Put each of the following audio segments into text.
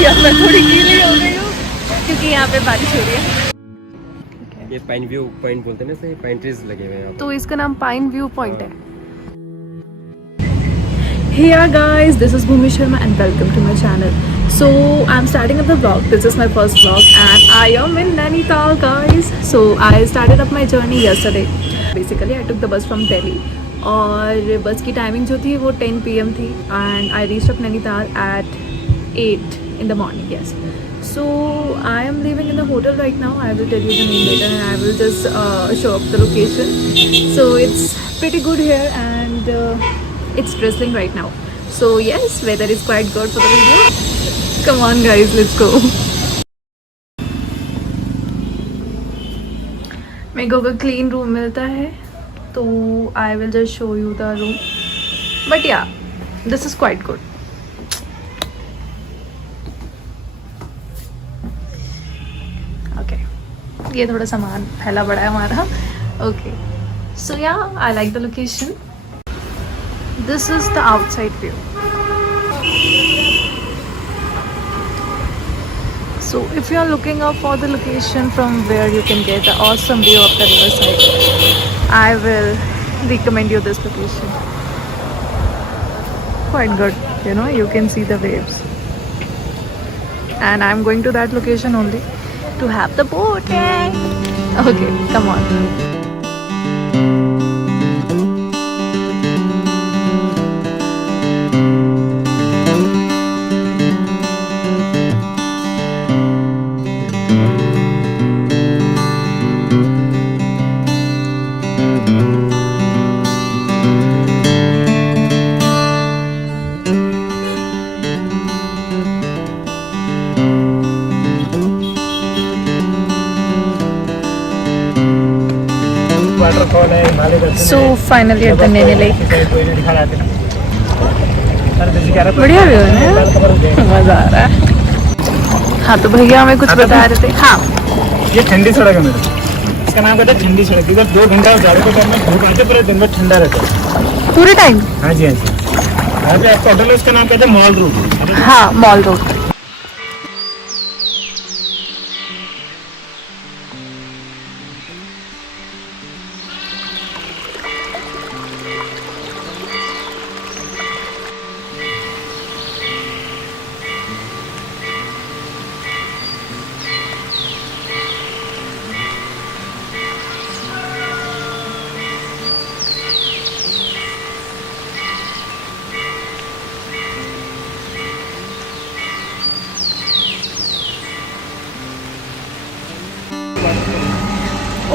या मैं थोड़ी गीली हो गई हूँ क्योंकि यहाँ पे बारिश हो रही है। ये पाइन व्यू पॉइंट बोलते हैं ना, इसमें पाइन ट्रीज लगे हुए हैं यहाँ तो इसका नाम पाइन व्यू पॉइंट है। Hey guys, this is Bhumi Sharma and welcome to my channel. So I'm starting up the vlog. This is my first vlog and I am in Nainital guys. So I started up my journey yesterday. Basically I took the bus from Delhi और बस की timing जो थी वो 10 PM थी and I reached up Nainital at 8 in the morning. Yes. So I am living in the hotel right now. I will tell you the name later and I will just show up the location. So it's pretty good here and it's drizzling right now. So yes, weather is quite good for the video. Come on guys, let's go. मेरे को clean room मिलता है तो I will just show you the room. But yeah, this is quite good. Okay, ये थोड़ा सामान फैला पड़ा है हमारा. Okay, so yeah, I like the location. This is the outside view. So if you are looking up for the location from where you can get the awesome view of the riverside, I will recommend you this location. Quite good, you know, you can see the waves. And I'm going to that location only to have the boat. Okay, come on. So finally at the Naini Lake. बढ़िया view है ना, मजा आ रहा है. हाँ तो भैया हमें कुछ बता रहे थे. हाँ, ये ठंडी सड़क है मेरे, इसका नाम कहता है ठंडी सड़क. इधर 2 घंटा जाड़े के टाइम में धूप आती है, पूरे दिन भर ठंडा रहता है पूरे टाइम. हाँ जी, हाँ जी. यहाँ पे आपका होटल है, उसका नाम कहता है मॉल रूट. हाँ, mall road.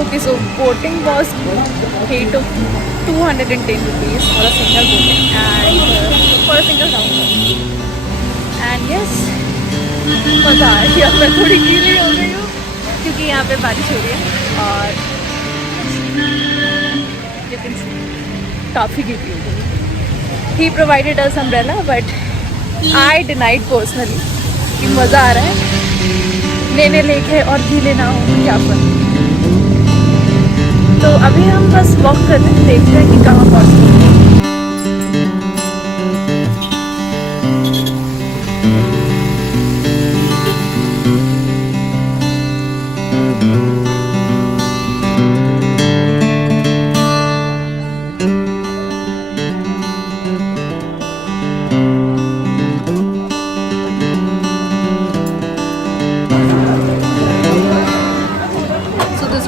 Okay, so boating was he took 210 rupees for a single boating and for a single round. And yes, मज़ा आ गया. मैं थोड़ी गीली हो गई हूँ क्योंकि यहाँ पे बारिश हो रही है और you can see काफ़ी गीली हो गई. He provided us umbrella but I denied personally कि मज़ा आ रहा है, लेने लेक है और गीले ना हो क्या पर. तो अभी हम बस वॉक करते हैं, देखते हैं कि कहाँ पहुँचते हैं.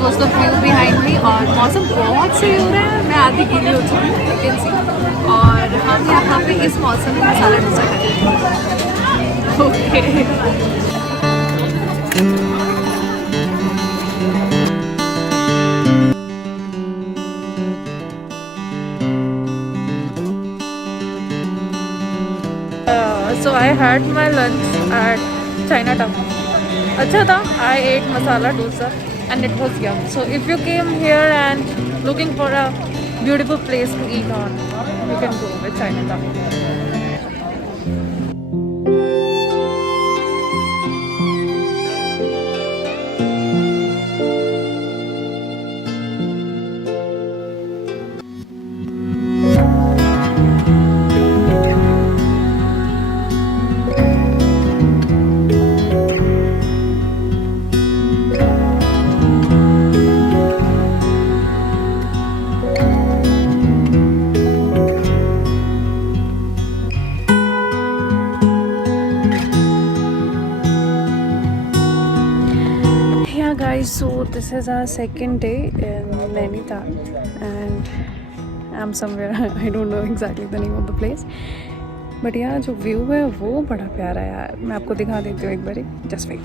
Was the view behind me और मौसम बहुत सही हो रहा है. मैं आधी गीली हो चुकी हूँ, you can see. और हम यहाँ पे इस मौसम में मसाला डोसा करेंगे. Okay. So I had my lunch at Chinatown. अच्छा था. I ate masala dosa and it was yum. So if you came here and looking for a beautiful place to eat on, you can go with Chinatown. this is our second day in Nainital and I'm somewhere I don't know exactly the name of the place but यहाँ जो view है वो बड़ा प्यारा है यार. मैं आपको दिखा देती हूँ एक बारी. Just wait.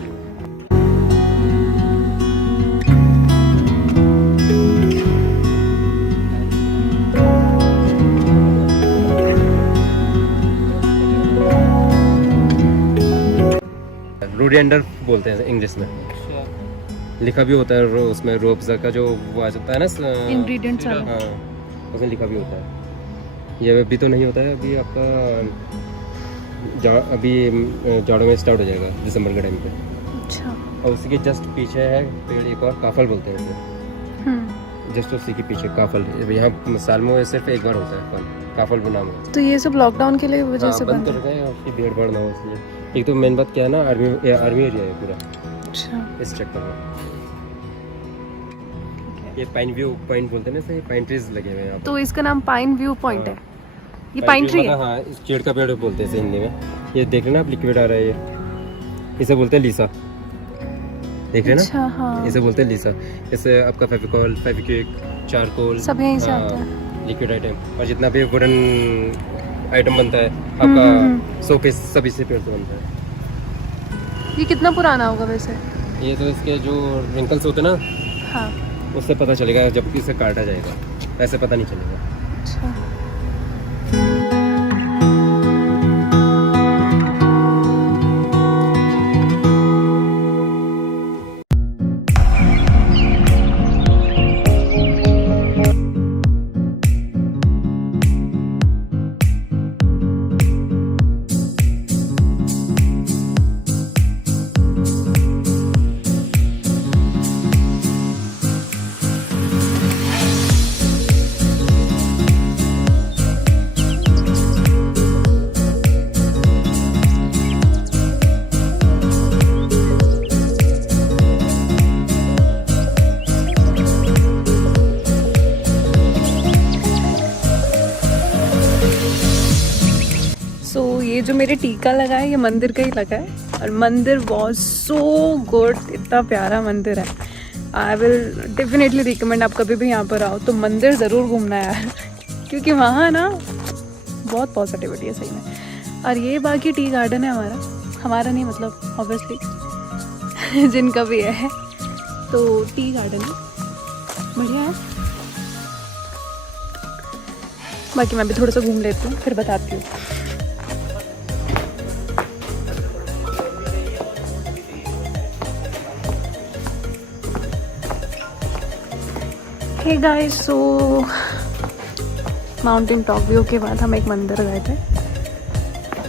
रोडिएंडर बोलते हैं इंग्लिश में. लिखा भी होता है उसमें रूअफ़ज़ा का जो वो आ जाता है ना इंग्रेडिएंट्स वाला. हाँ, उसमें लिखा भी होता है. ये अभी तो नहीं होता है. अभी आपका अभी जाड़ों में स्टार्ट हो जाएगा दिसंबर के टाइम पे. अच्छा. और उसी के जस्ट पीछे है पेड़ एक और काफल बोलते हैं इसे. जस्ट उसी के पीछे काफल. यहाँ साल में सिर्फ एक बार होता है फल. काफल भी नाम है. तो ये सब लॉकडाउन के लिए वजह से बंद कर गए उसकी भीड़ भाड़ ना हो इसलिए. एक तो मेन बात क्या है ना आर्मी एरिया है पूरा. अच्छा. इस चक्कर में ये पाइन व्यू पॉइंट बोलते हैं ना. सही पाइन ट्रीज लगे हुए हैं यहाँ. तो इसका नाम पाइन व्यू पॉइंट है. ये पाइन ट्री है. हाँ, इस चेड़ का पेड़ बोलते हैं हिंदी में. ये देख रहे ना आप लिक्विड आ रहा है ये. इसे बोलते हैं लीसा. देख रहे ना. अच्छा. हाँ. इसे बोलते हैं लीसा. इसे आपका फेविकॉल फेविक्विक चारकोल सब यहीं से आता है. लिक्विड आइटम और जितना भी वुडन आइटम बनता है आपका सोफे सब इससे पेड़ से बनता है. ये कितना पुराना होगा वैसे? ये तो इसके जो रिंकल्स होते हैं ना. हाँ. उससे पता चलेगा जब इसे काटा जाएगा. ऐसे पता नहीं चलेगा. अच्छा. ये जो मेरे टीका लगा है ये मंदिर का ही लगा है और मंदिर वॉज सो गुड. इतना प्यारा मंदिर है. आई विल डेफिनेटली रिकमेंड आप कभी भी यहाँ पर आओ तो मंदिर ज़रूर घूमना है यार क्योंकि वहाँ ना बहुत पॉजिटिविटी है सही में. और ये बाकी टी गार्डन है हमारा नहीं मतलब ऑब्वियसली जिनका भी है तो टी गार्डन है बढ़िया है. बाकी मैं भी थोड़ा सा घूम लेती हूँ फिर बताती हूँ. हे गाइस, सो माउंटेन टॉप व्यू के बाद हम एक मंदिर गए थे.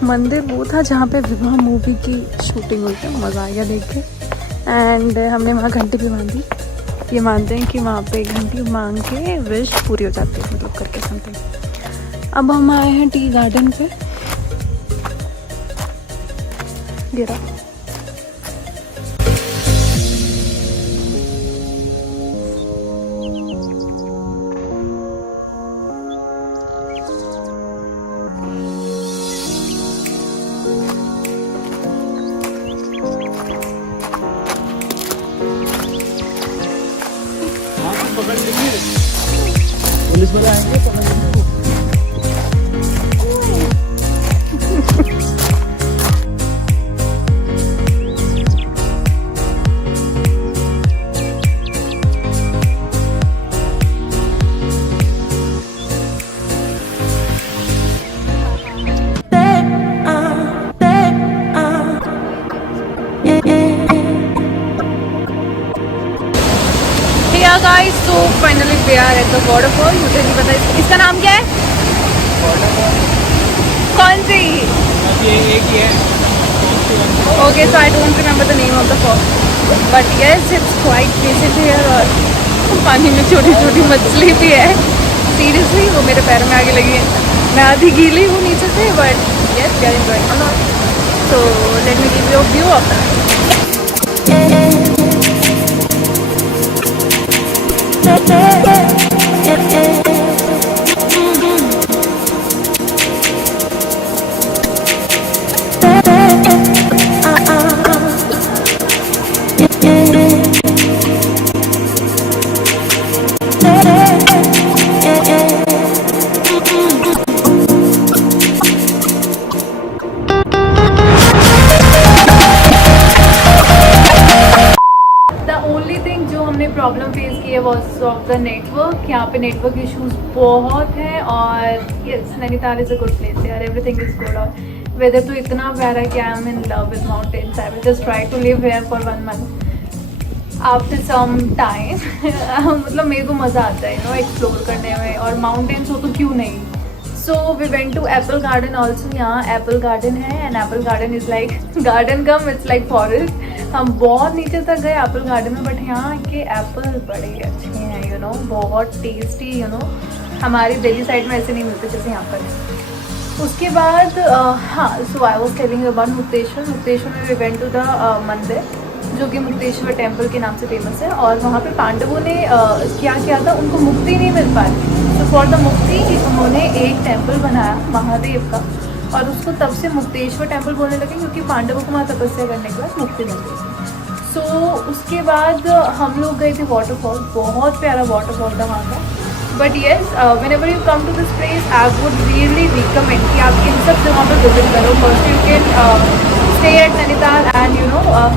मंदिर वो था जहाँ पे विवाह मूवी की शूटिंग हुई थी. मज़ा आ गया देख के. एंड हमने वहाँ घंटी भी बांधी. ये मानते हैं कि वहाँ पे घंटी मांग के विश पूरी हो जाती है मतलब करके समथिंग. अब हम आए हैं टी गार्डन पे. गिरा पुलिस वाले आएंगे तो गाइस, तो finally we are at the waterfall. मुझे नहीं पता इसका नाम क्या है. कौन सी? ये एक ही है. Okay, so I don't remember the name of the fall but yes it's quite pleasant here. और पानी में छोटी छोटी मछली भी है. सीरियसली वो मेरे पैर में आगे लगी है. मैं आधी गीली हूँ नीचे से but yes we are enjoying a lot. So let me give you a view of that. Of the network. यहाँ पे नेटवर्क इश्यूज बहुत हैं और yes Nainital is a good place यार, एवरीथिंग इज़ गुड। और वेदर तो इतना प्यारा है कि I am in love with mountains. I will just try to live here for 1 month after some time. मतलब मेरे को मज़ा आता है एक्सप्लोर करने में, और माउंटेन्स हो तो क्यों नहीं। So we went to apple garden also. यहाँ एप्पल गार्डन है and apple garden is like garden cum it's like forest. हम बहुत नीचे तक गए एप्पल गार्डन में, बट यहाँ के एप्पल बड़े अच्छे हैं बहुत टेस्टी हमारी दिल्ली साइड में ऐसे नहीं मिलते जैसे यहाँ पर है। उसके बाद हाँ, so I was telling about Mukteshwar. Mukteshwar में वी वेंट टू द मंदिर जो कि मुक्तेश्वर टेम्पल के नाम से फेमस है। और वहाँ पे पांडवों ने क्या किया था, उनको मुक्ति नहीं मिल पाई, तो फॉर द मुक्ति उन्होंने एक टेम्पल बनाया महादेव का, और उसको तब से मुक्तेश्वर टेम्पल बोलने लगे क्योंकि पांडवों को वहाँ तपस्या करने के बाद मुक्ति मिल गई। सो उसके बाद हम लोग गए थे वाटरफॉल, बहुत प्यारा वाटरफॉल था वहाँ का। But yes whenever you come to this place I would really recommend कि आप इन सब जगहों पर विजिट करो। First you can stay at Nainital and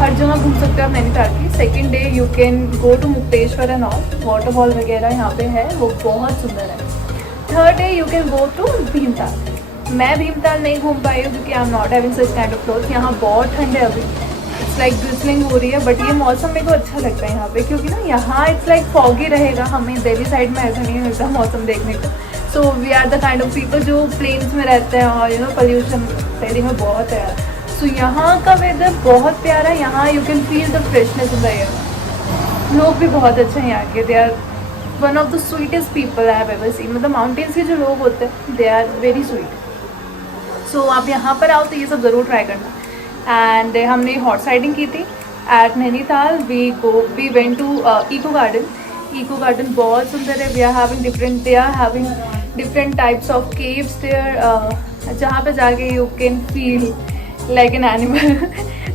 हर जगह घूम सकते हो आप नैनीताल की। Second day you can go to Mukteshwar and all, waterfall वगैरह यहाँ पे है, वो बहुत सुंदर है। Third day you can go to Bhimtal. मैं भीमताल नहीं घूम पाई हूँ क्योंकि I am not having such kind of cloth. यहाँ बहुत ठंड है अभी, इट्स लाइक ड्रिजलिंग हो रही है, बट ये मौसम मेरे को अच्छा लगता है यहाँ पे क्योंकि यहाँ इट्स लाइक फॉगी रहेगा। हमें दिल्ली साइड में ऐसा नहीं मिलता मौसम देखने को। So we are the kind of people जो प्लेन्स में रहते हैं और पोल्यूशन दिल्ली में बहुत है। सो यहाँ का वेदर बहुत प्यारा है। यहाँ you can feel the freshness in the air. लोग भी बहुत अच्छे हैं यहाँ के, they are one of the sweetest people I have ever seen. मतलब माउंटेन्स के जो लोग होते हैं they are very sweet. So आप यहाँ पर आओ तो ये सब ज़रूर ट्राई करना। एंड हमने हॉर्स राइडिंग की थी at Nainital. We went to eco garden. Eco garden बहुत सुंदर है। They are having different types of caves there, जहाँ पे जाके you can feel like an animal.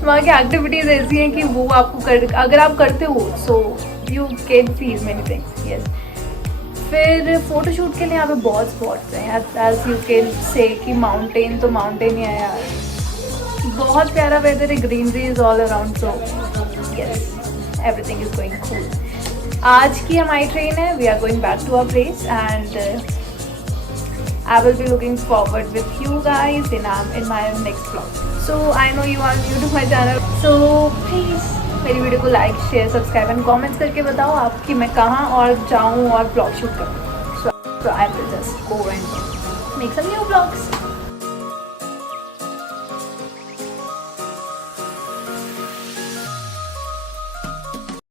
वहाँ की एक्टिविटीज़ ऐसी हैं कि वो आपको अगर आप करते हो so you can feel many things. Yes, फिर फोटोशूट के लिए यहाँ पे बहुत स्पॉट्स हैं एज यू कैन से कि माउंटेन तो माउंटेन ही है यार। बहुत प्यारा वेदर है, greenery is all around. So yes, everything is going cool. आज की हमारी ट्रेन है, we are going back to our place and I will be looking forward with you guys in my next vlog. So I know you are new to my channel, so please मेरी video को like share subscribe and comments करके बताओ आप कि मैं कहाँ और जाऊँ और ब्लॉग शूट करूँ। So I will just go and make some new vlogs.